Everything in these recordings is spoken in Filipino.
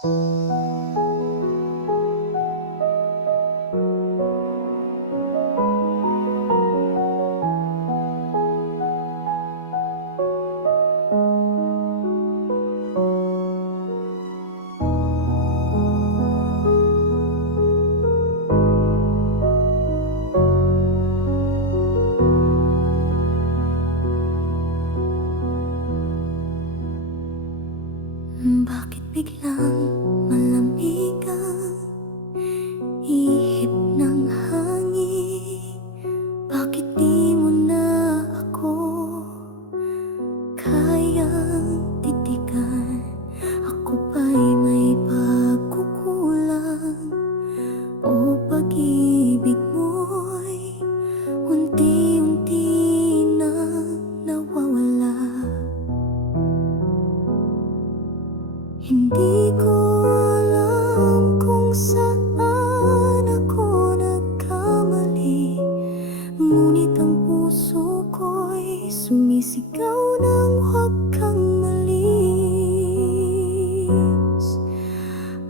Bakit biglang malamig ang ihip ng hangin? Bakit di mo na ako kayang titigan? Ako ba'y may pagkukulang? O pag-ibig mo'y unti-unti nang nawawala? Hindi ko alam kung saan ako nagkamali, ngunit ang puso ko'y sumisigaw ng huwag kang malis.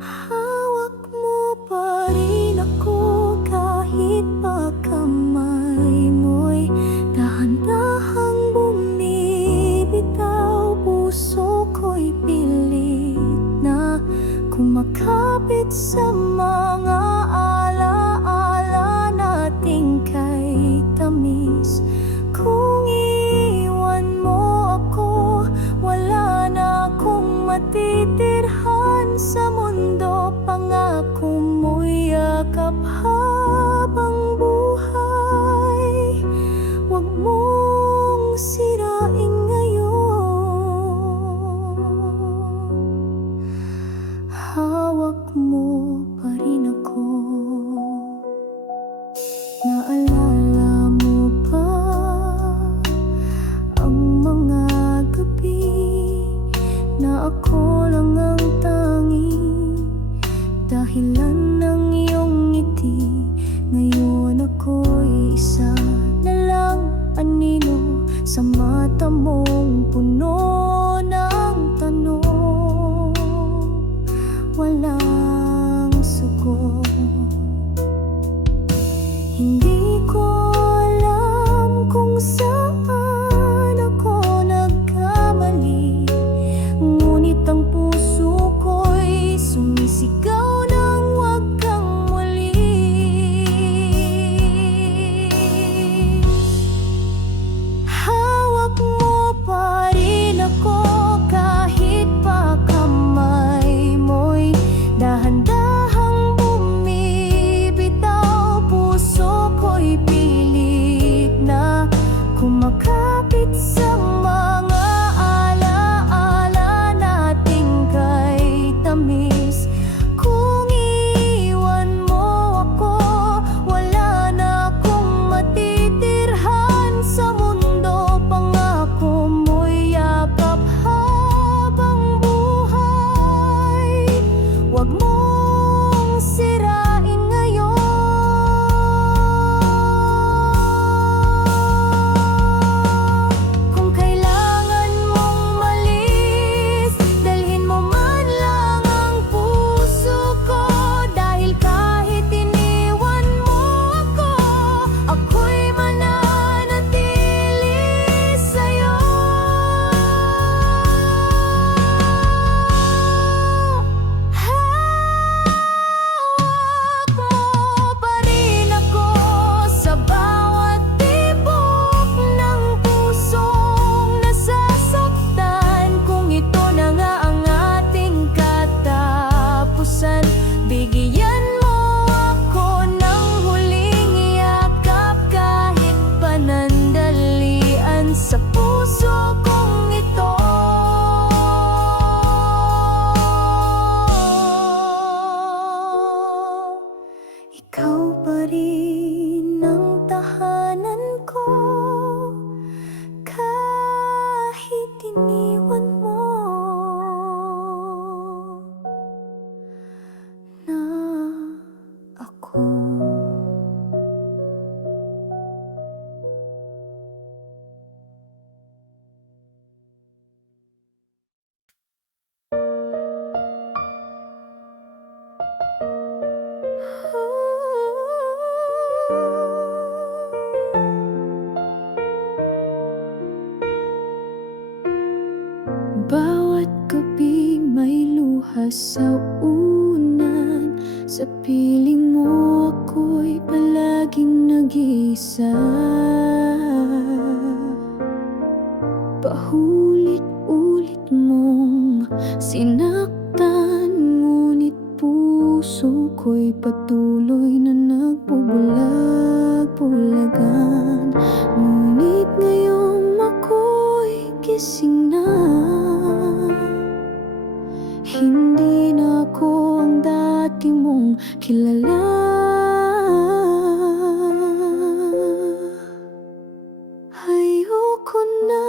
Hawak mo pa rin ako kahit pa kamay mo'y dahan-dahang bumibitaw. Puso ko'y pilit kumakapit sa mga alaala nating kay tamis. Kung iwan mo ako, wala na akong matitirhan sa mundo. Pangako mo'y yakap habang buhay, huwag mong sirain ngayon. Hawak mo pa rin ako. Naalala mo pa ang mga gabi na ako lang ang tanging dahilan ng iyong ngiti. Ngayon ako'y isa na lang anino sa mata mong puno ng tanong, walang sagot. Hindi ko alam kung saan ako nagkamali, ngunit ang gabing may luha sa unan. Sa piling mo ako'y palaging nag-iisa. Paulit-ulit mong sinaktan, ngunit puso ko'y patuloy na nagbubulag-bulagan. Ngunit ngayong ako'y gising na, hindi na ako ang dati mong kilala. Ayoko na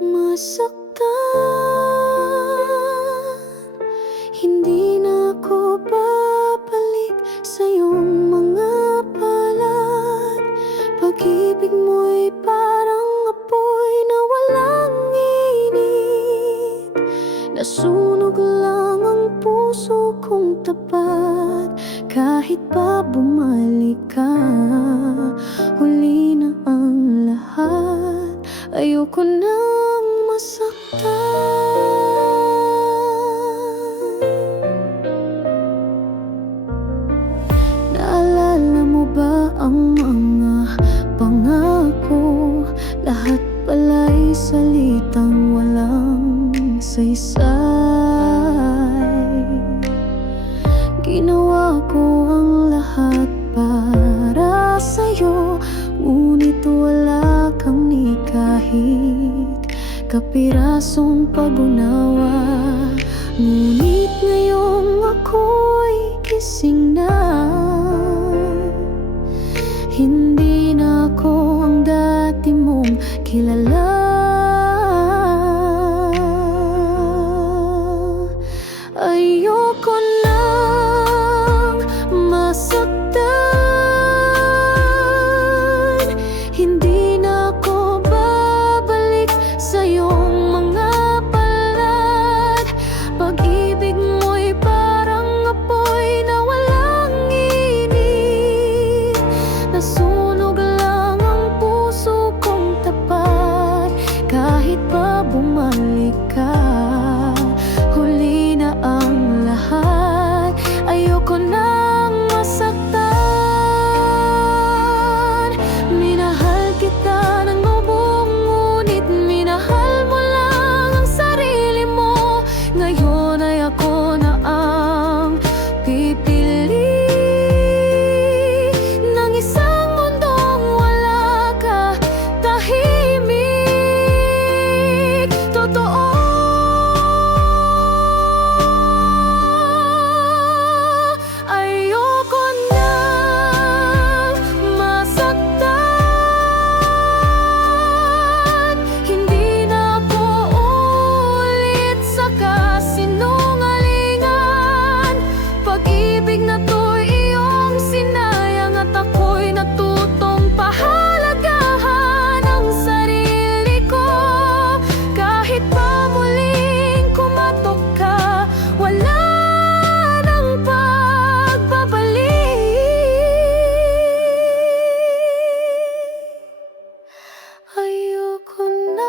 masaktan, hindi na ako babalik sa iyong mga palad. Pag-ibig mo'y parang apoy na walang init. Nasunog lang ang puso kong tapat. Kahit pa bumalik ka, huli na ang lahat. Ayoko nang masaktan. Naalala mo ba ang mga pangako? Lahat pala'y salitang walang saysay. Ginawa ko ang lahat para sa'yo, ngunit wala kang ni kahit kapirasong pag-unawa. Ngunit ngayong ako'y gising na, hindi na ako ang dati mong kilala. Ayoko nang masaktan, hindi na ako babalik sa iyong mga palad. Pag-ibig mo'y parang apoy na walang init. Nasunog lang ang puso kong tapat. Kahit pa bumalik ka, huli na ang lahat. Ayoko nang masaktan. Minahal kita ng buong, ngunit minahal mo lang ang sarili mo. Ngayon ay ako na ang pipili ng isang mundong wala ka. Tahimik, totoo. Ayoko nang masaktan, hindi na ako ulit sa kasinungalingan. Pag-ibig na to'y iyong sinayang at ako'y natutong pahalagahan ang sarili ko. Kahit pa muling kumatok ka, wala nang pagbabalik. Ayoko na.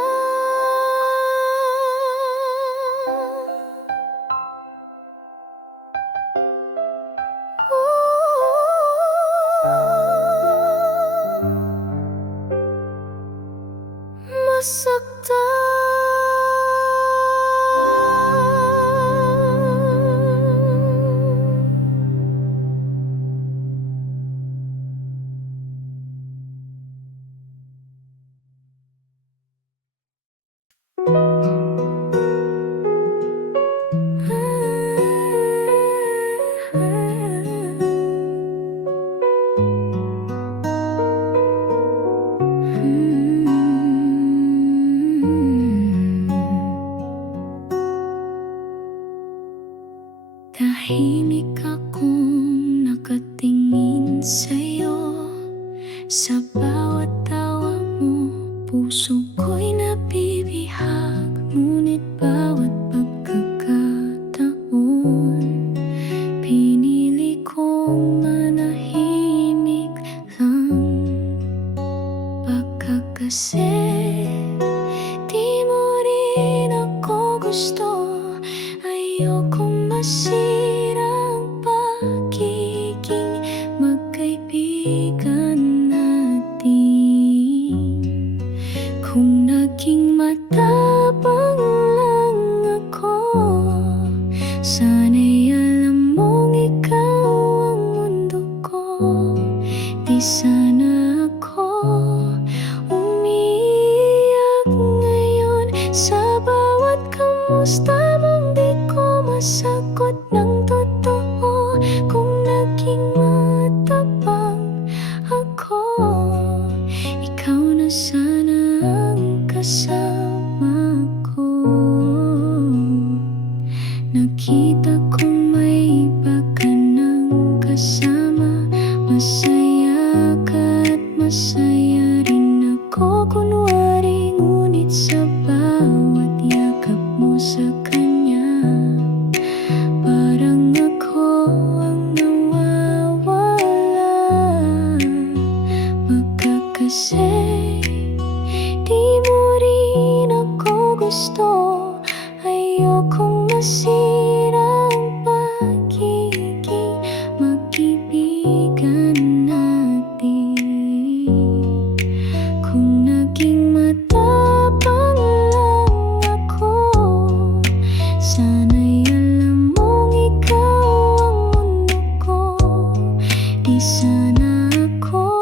Tahimik akong nakatingin sa'yo. Sa bawat tawa mo, puso ko'y nabibihag. Ngunit bawat pagkakataon, pinili kong manahimik lang. Baka kasi di mo rin ako gusto. Ayokong masira ang pagiging magkaibigan natin. Kung naging matapang lang ako, sana'y alam mong ikaw ang mundo ko. Di sana ako umiiyak ngayon sa bawat kamusta mong di ko masagot ng totoo. Kung naging matapang ako, ikaw na sana ang kasama ko. Nakita kong may iba ka ng kasama, masaya ka at masaya rin ako. Kunwari ngunit sa bawat yakap mo sa kanya, parang ako ang nawawala. Baka kasi di mo rin ako gusto. Ayokong masira ang pagiging magkaibigan natin. Kung naging matapang lang ako, sana'y alam mong ikaw ang mundo ko. Di sana ako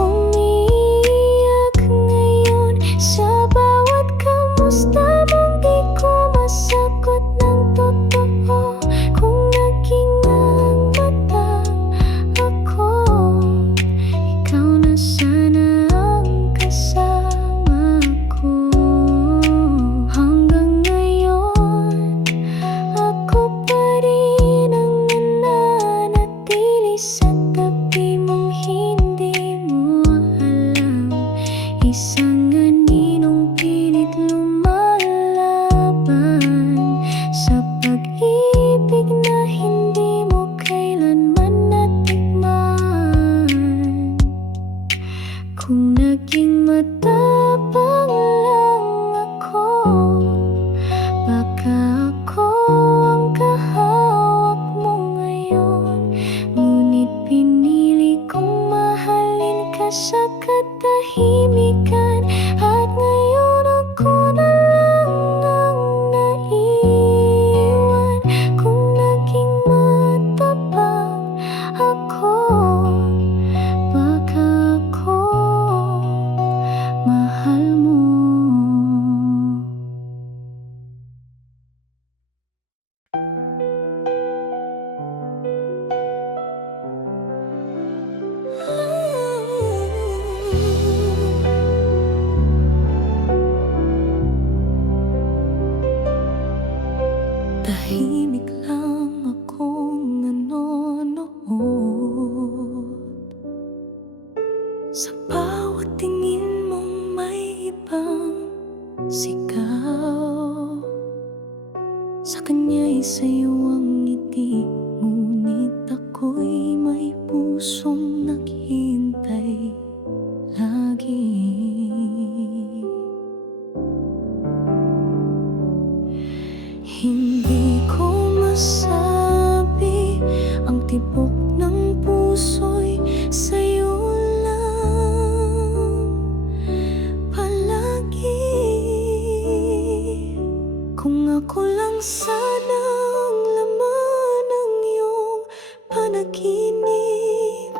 umiiyak ngayon sa bawat kamusta mong di ko masagot ng totoo. Kung naging ang mata ako, ikaw na sana ang kasama ko. Hanggang ngayon, ako pa rin ang nananatili sa tabi mong hindi mo alam. Isang aninong pilit lumalaban sa pag-ibig na hindi mo kailanman natikman. Kung naging matapang lang ako, baka ako ang kahawak mo ngayon. Ngunit pinili kong mahalin ka sa katahimikan, at ngayon ako na lang ang naiwan. Kung naging matapang ako, baka ako mahal mo. Tahimik lang akong nanonood sa bawat tingin mong may ibang sigaw. Sa kanya'y sa'yo ang ngiti, ngunit ako'y may pusong naghihintay lagi. Hindi ko masabi ang tibok ng puso'y sa'yo lang palagi. Kung ako lang sana ang laman ng iyong panaginip,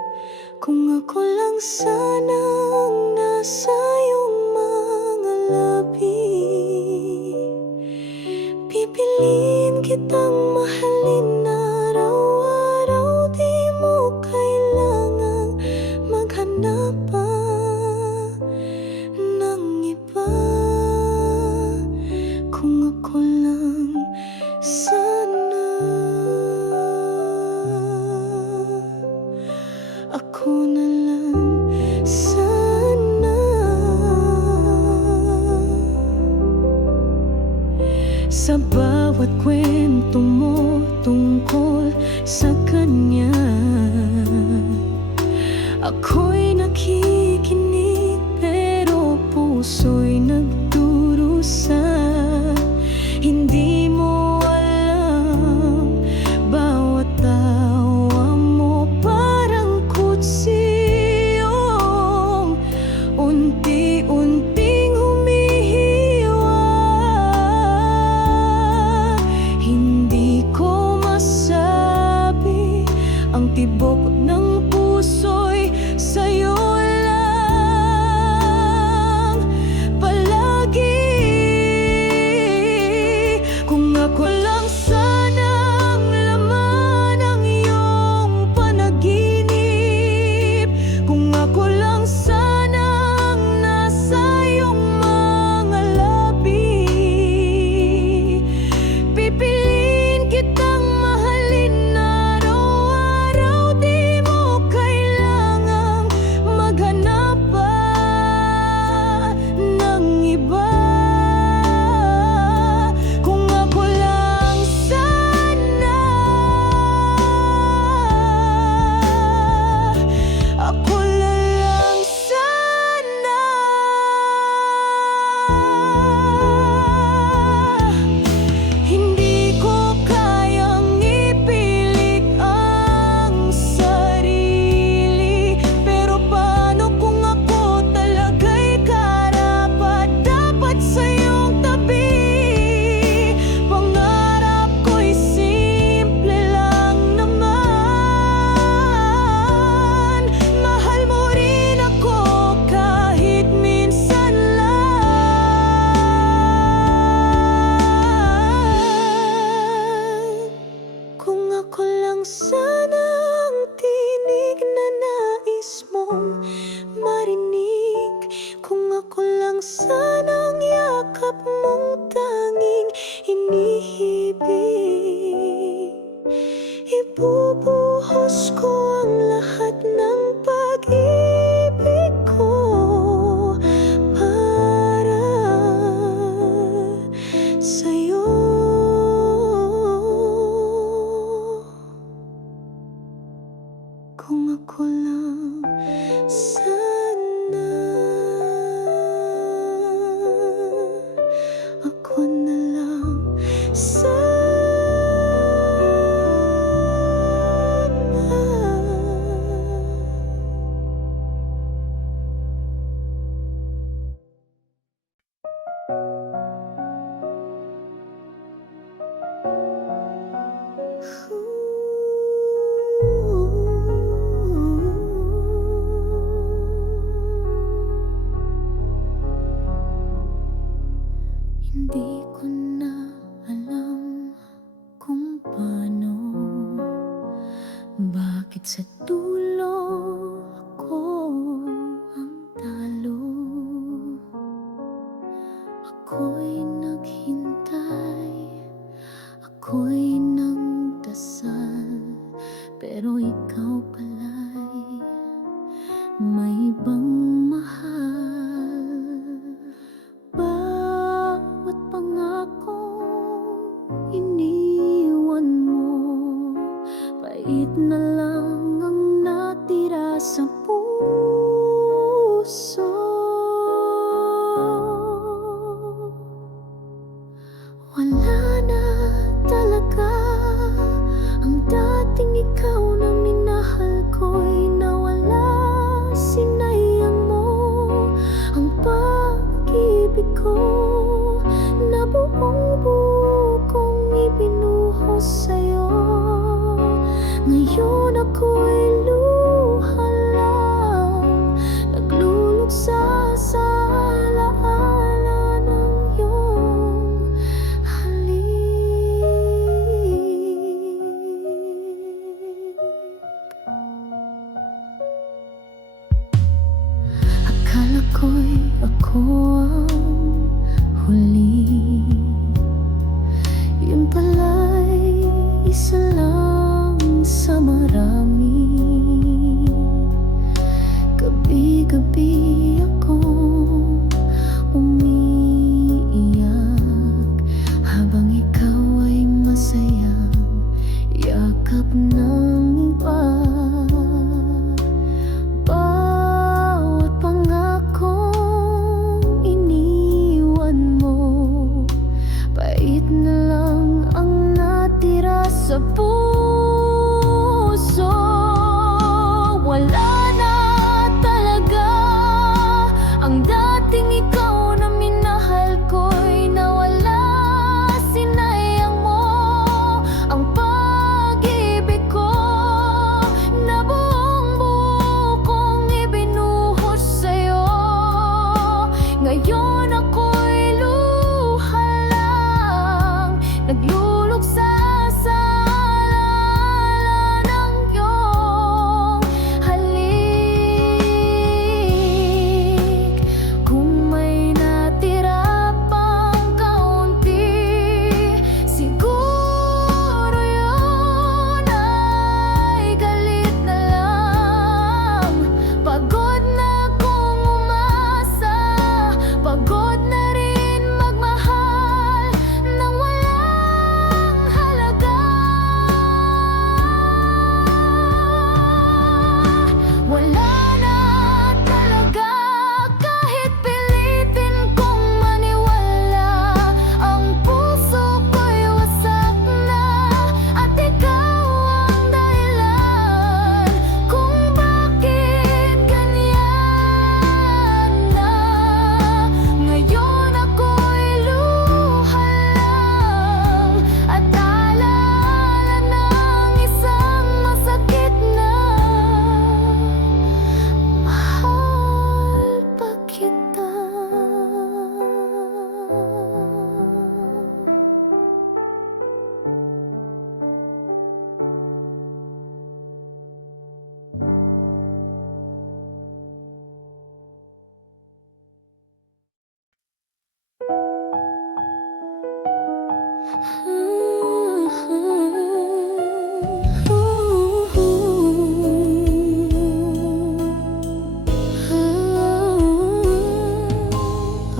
kung ako lang sana ang nasa iyong mga labi, pipiliin kitang mahalin araw-araw. Di mo kailangang maghanap pa ng iba. Kung ako lang sana, ako na lang sana. Sa bawat kwento mo tungkol sa kanya, ako'y nakikinig pero puso'y nagdurusa. sa'yo. Kung ako lang sana, ako na lang sana. Hindi ko na alam kung paano, bakit sa dulo ako ang talo. Ako'y naghintay, ako'y nagdasal, pero ikaw pala'y may ibang mahal. Bawat pangakong iniwan mo, pait na lang ang natira sa puso. Wala na talaga ang dating ikaw na minahal ko'y nawala. Sinayang mo ang pag-ibig ko na buong-buo kong ibinuhos sa'yo. Ngayon ako'y luha lang, nagluluksa sa alaala ng iyong halik. Akala ko'y ako ang huli, yun pala'y isa lang sa marami. Gabi-gabi akong umiiyak habang ikaw ay masayang yakap ng iba. Bawat pangakong iniwan mo, pait na lang ang natira sa puso. Wala na talaga ang dating ikaw na minahal ko'y nawala. Sinayang mo ang pag-ibig ko na buong-buo kong ibinuhos sa'yo. Ngayon ako'y luha lang, nagluluksa sa alaala ng iyong halik. Kung may natira pang kaunti, siguro yun ay galit na lang. Pagod na akong umasa, pagod na rin magmahal nang walang halaga. Wala na talaga kahit pilitin kong maniwala. Ang puso ko'y wasak na at ikaw ang dahilan kung bakit ganyan na. Ngayon ako'y luha lang at alaala ng isang masakit na mahal pa kita.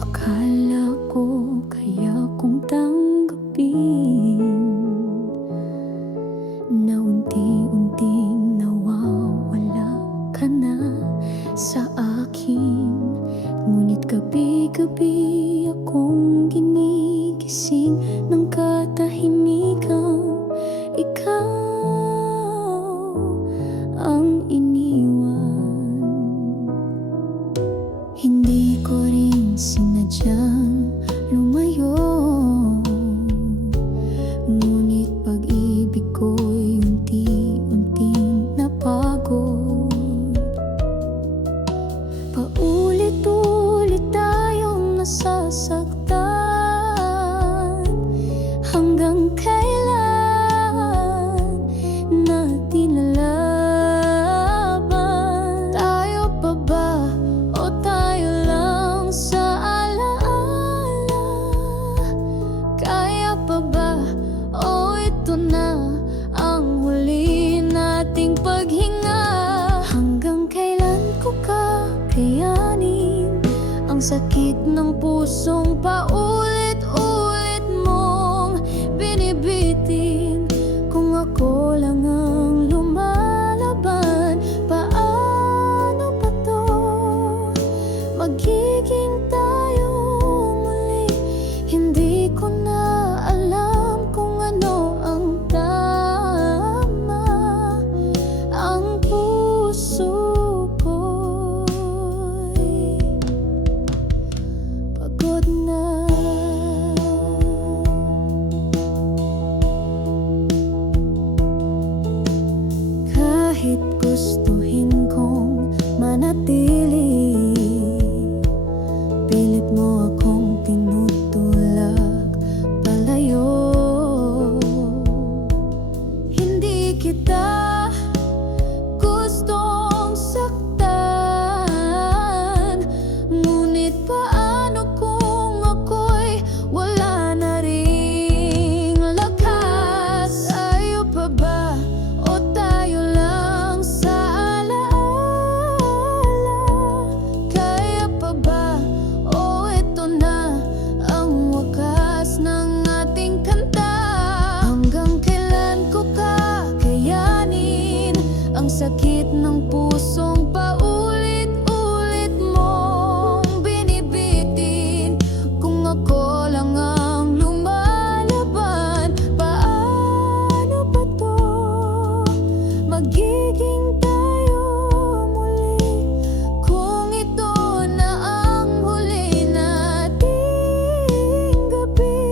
Akala ko kaya kung ng katahimikan. Ikaw ang iniwan. Hindi ko rin sinadyang lumayo, ngunit pag-ibig ko'y unti-unting napagod. Paulit-ulit tayong nasasaktan. Hanggang kailan natin lalaban? Tayo pa ba o tayo lang sa alaala? Kaya pa ba o ito na ang huli nating paghinga? Hanggang kailan ko kakayanin ang sakit ng pusong paulit-ulit mong binibitin? Kung ako lang ang lumalaban, paano pa to magiging tayo muli? Hindi ko na alam kung ano ang tama. Ang puso ko'y pagod na. Kahit gustuhin kong manatili, pilit mo akong tinutulak palayo. Hindi kita gustong saktan, ngunit paano kung ako'y wala na ring lakas? Tayo pa ba o tayo lang sa alaala? Kaya pa ba o ito na ang wakas ng ating kanta? Hanggang kailan ko kakayanin ang sakit ng pusong paulit-ulit mong binibitin? Kung ako lang ang lumalaban, paano ba to magiging tayo muli? Kung ito na ang huli nating gabi,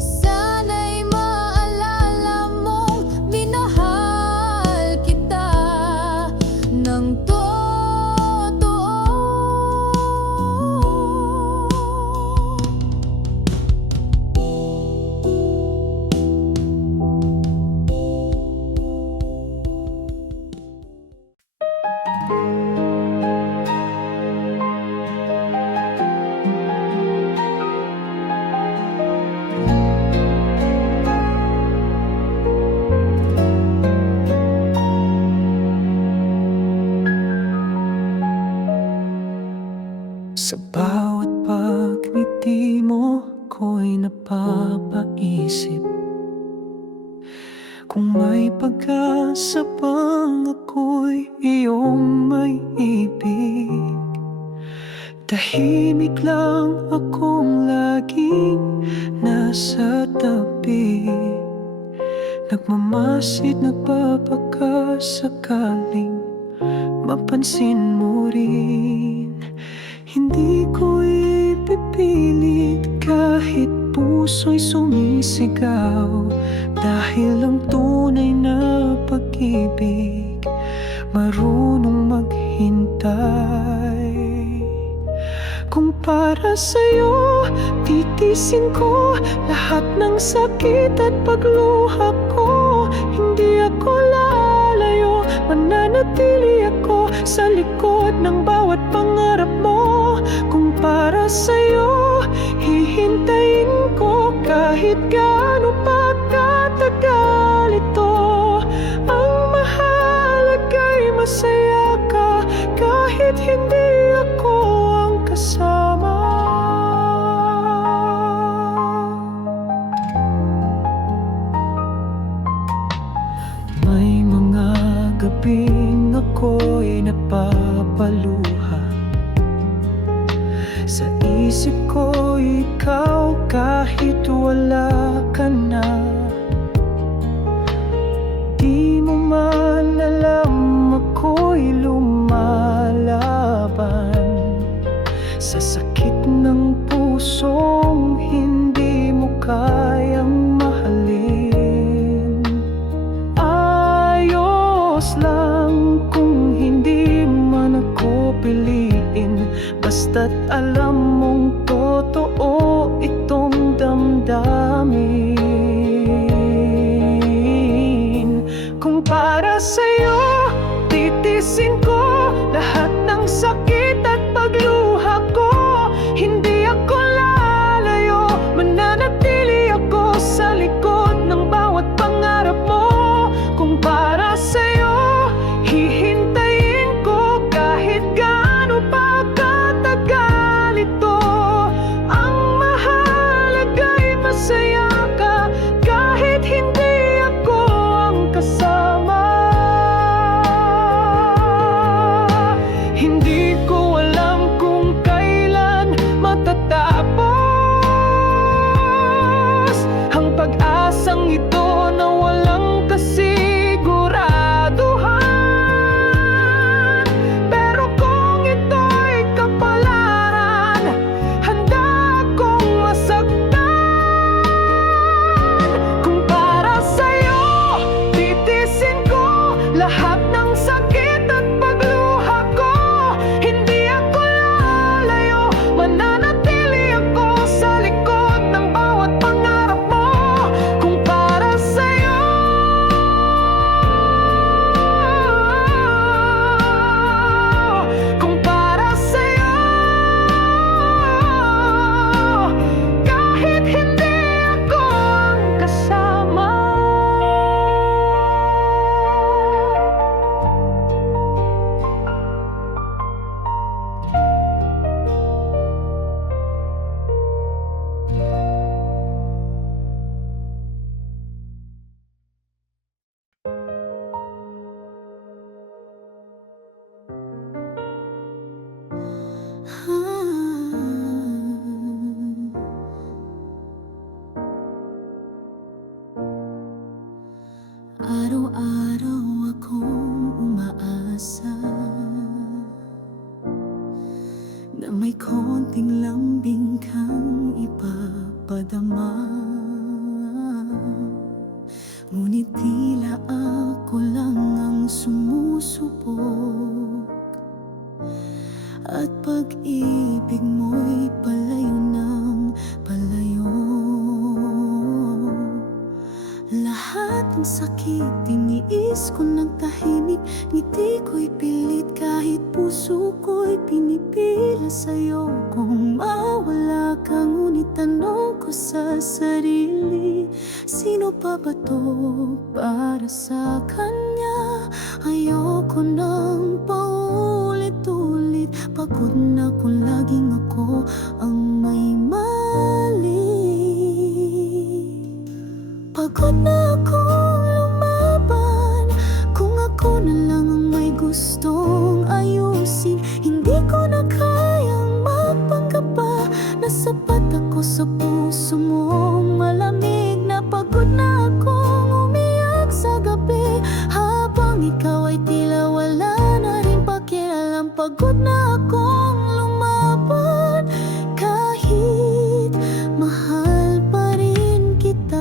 sana'y maalala mong minahal kita ng totoo. Sa bawat pagngiti mo ko'y napapaisip kung may pag-asa bang ako'y iyong may ibig. Tahimik lang akong laging nasa tabi, nagmamasid, nagpapakasakaling mapansin mo rin. Hindi ko ipipilit kahit puso'y sumisigaw, dahil ang tunay na pag-ibig marunong maghintay. Kung para sa'yo, titisin ko lahat ng sakit at pagluha ko. Hindi ako lalayo, mananatili ako sa likod ng bawat pangarap mo. Kung para sa'yo, hihintayin ko kahit gaano pa katagal ito. Ang mahalaga'y masaya ka kahit hindi ako ang kasama. May mga gabing ako'y napapaluha sa isip ko ikaw kahit wala ka na. Di mo man alam ako'y lumalaban sa sakit ng pusong hindi mo kayang mahalin. Ayos lang kung hindi man ako piliin, basta't alam mong totoo itong damdamin. Kung para sa'yo, titisin ko lahat ng sakit at pagluha ko. Hindi ako lalayo, mananatili ako sa likod ng bawat pangarap mo. Kung para sa'yo, hihintayin ko kahit gaano pa katagal ito. Ang mahalaga'y masaya ka kahit hindi ako ang kasama. Hindi ko alam kung kailan matatapos ang pag-asang ito na walang kasiguraduhan. Pero kung ito'y kapalaran, handa akong masaktan. Kung para sa'yo, titisin ko lahat ng sakit at pagluha ko. Hindi ako lalayo, mananatili ako sa likod ng bawat pangarap mo. Kung para sa'yo, kung para sa'yo, kahit hindi ako ang kasama. Araw-araw akong umaasa na may konting lambing kang ipapadama. Ngunit tila ako lang ang sumusubok, at pag-ibig mo'y palayo ng palayo. Lahat ng sakit tiniis ko ng tahimik, ngiti ko'y pilit kahit puso ko'y pinipila sa'yo. Kung mawala ka, ngunit tanong ko sa sarili, sino pa ba to para sa kanya? Ayoko nang paulit-ulit, pagod na kung laging ako ang may mali. Pagod na akong lumaban, kung ako na lang ang may gustong ayusin. Hindi ko na kayang magpanggap pa na sapat ako sa puso mong malamig. Na pagod na akong umiyak sa gabi, habang ikaw ay tila wala na rin pakialam. Pagod na akong lumaban, kahit mahal pa rin kita.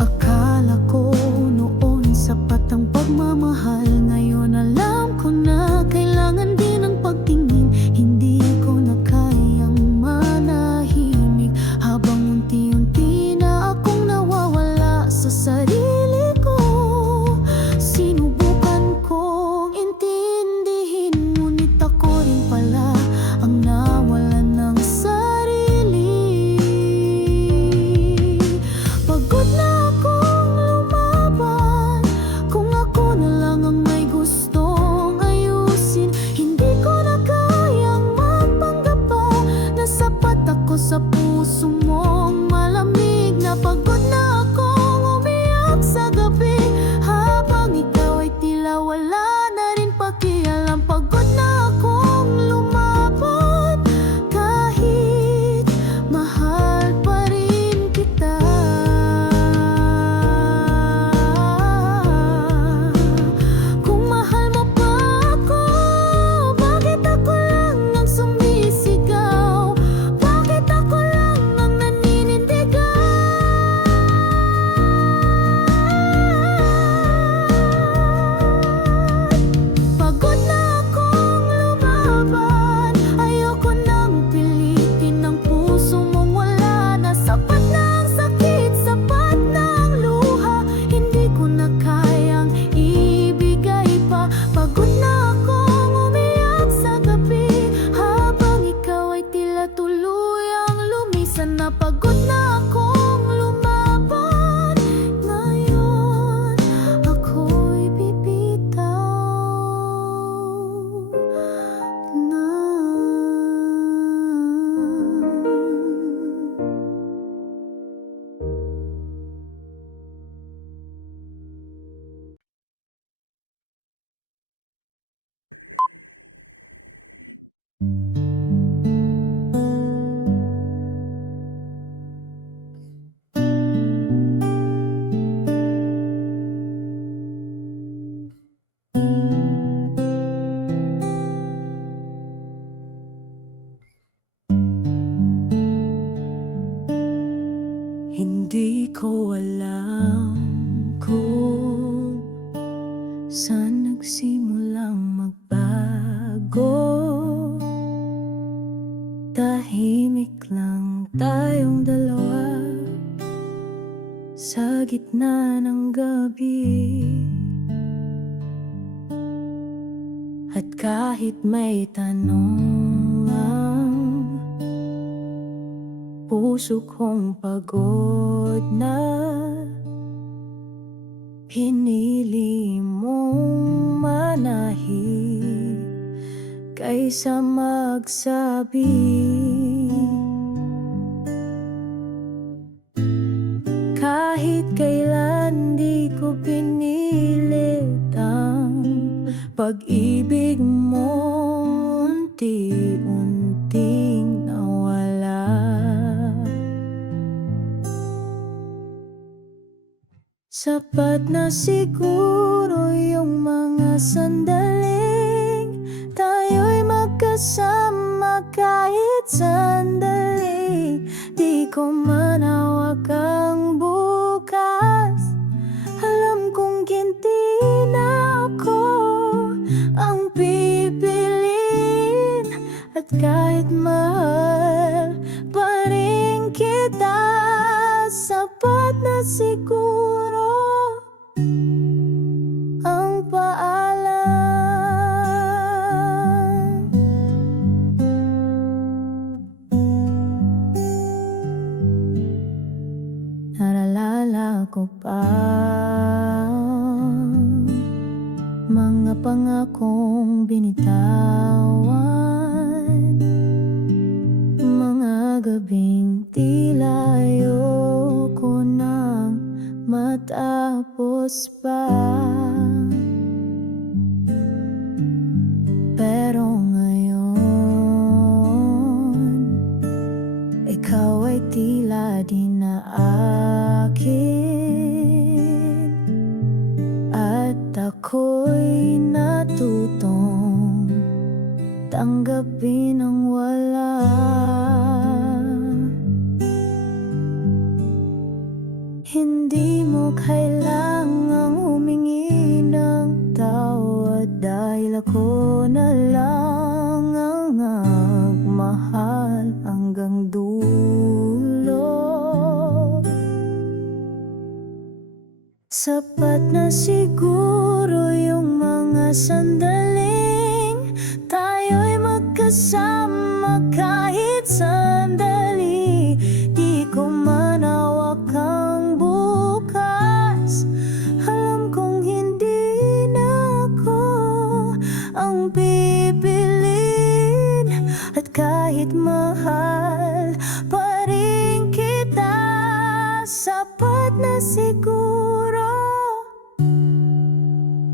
Akala ko noon sapat ang pagmamahal, ngayon alam ko na kailangan din ng pagtingin. Hindi ko na kayang manahimik habang unti-unti na akong nawawala sa sarili ko. ko alam kung saan nagsimulang magbago. Tahimik lang tayong dalawa sa gitna ng gabi. At kahit may tanong ang puso kong pagod na, pinili mong manahin kaysa magsabi. Kahit kailan di ko pinilit ang pag-ibig mo, unti-unting nawala. Sapat na siguro yung mga sandaling tayo'y magkasama kahit sandali. Di ko manawag ang bukas, alam kong hindi na ako ang pipiliin. At kahit mahal pa rin kita, sapat na siguro ang paalam. Naalala ko pa mga pangakong binitawan, mga gabing tila ayoko nang matapos pa. Pero ngayon, ikaw ay tila di na akin, at ako'y natutong tanggapin ang wala. Hindi mo kailangang humingi ng tawad dahil ako na lang ang nagmahal hanggang dulo. Sapat na siguro yung mga sandaling tayo'y magkasama kahit sandali. Di ko manawak ang bukas, alam kong hindi na ako ang pipiliin. At kahit mahal pa rin kita, sapat na siguro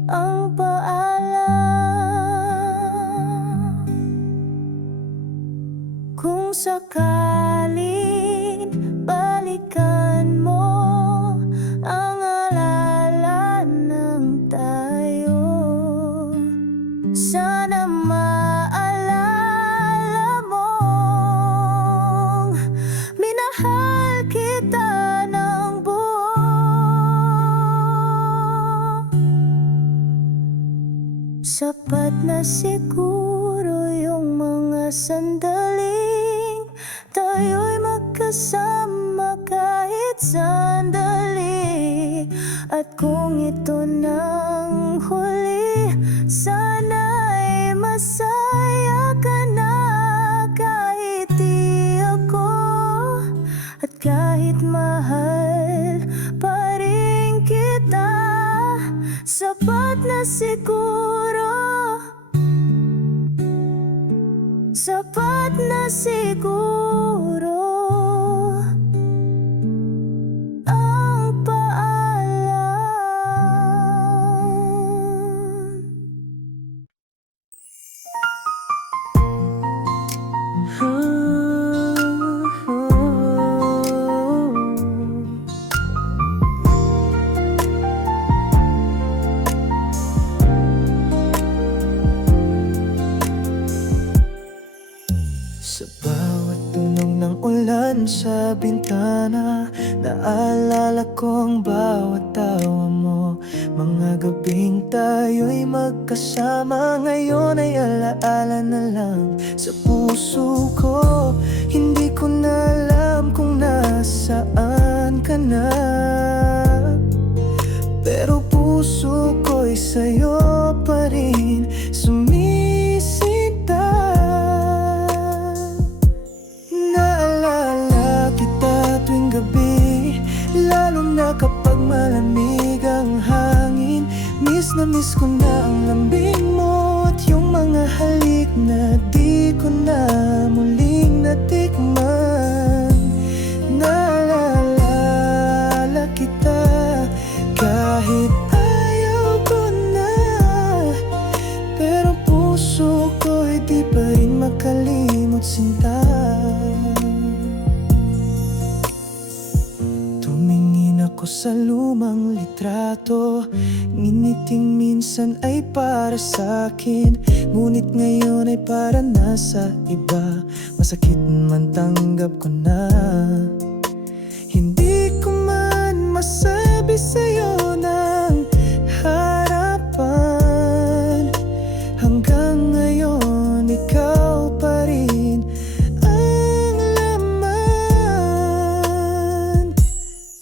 ang paalam. Kung sakaling balikan mo ang alala ng tayo, sana maalala mong minahal kita ng buo. Sapat na siguro yung mga sandaling tayo'y magkasama kahit sandali. At kung ito nang huli, sana'y masaya ka na kahit di ako. At kahit mahal pa rin kita, sapat na siguro, sapat na siguro ang paalam. Sa bawat umulan sa bintana, naalala ko ang bawat tawa mo. Mga gabing tayo'y magkasama, ngayon ay alaala na lang sa puso ko. Hindi ko na alam kung nasaan ka na, pero puso ko'y sa'yo pa rin sumisinta. Naalala kita tuwing gabi, lalo na kapag malamig ang hangin. Miss na miss ko na ang lambing mo at yung mga halik na di ko na muling natikman. Naalala kita kahit ayaw ko na, pero puso ko'y di pa rin makalimot sinta. Tumingin ako sa lumang litrato, nginiting minsan ay para sa'kin, ngunit ngayon ay para nasa iba. Masakit man tanggap ko na, hindi ko man masabi sa'yo ng harapan. Hanggang ngayon ikaw pa rin ang laman.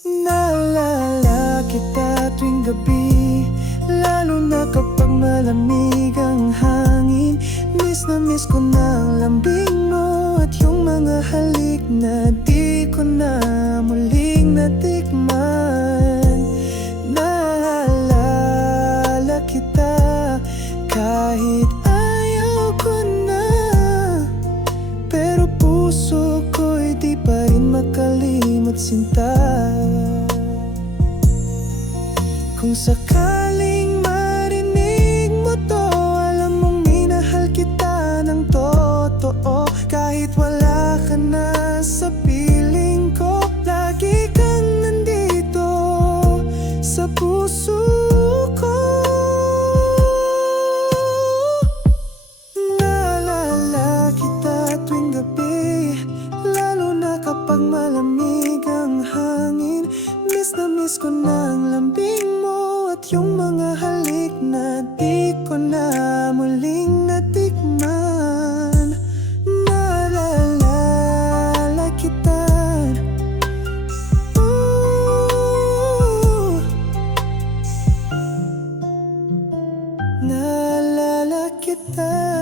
Naalala kita tuwing gabi, lalo na kapag malamig ang hangin. Miss na miss ko na ang lambing mo at yung mga halik na di ko na muling natikman. Naalala kita kahit ayaw ko na, pero puso ko'y di pa rin makalimot sinta. Kung sakaling marinig mo to, alam mong minahal kita ng totoo. Kahit wala ka na sa piling ko, lagi kang nandito sa puso ko. Naalala kita tuwing gabi, lalo na kapag malamig ang hangin. Miss na miss ko na ang lambing mo at yung mga halik na di ko na muling natikman. Naalala kita, naalala kita.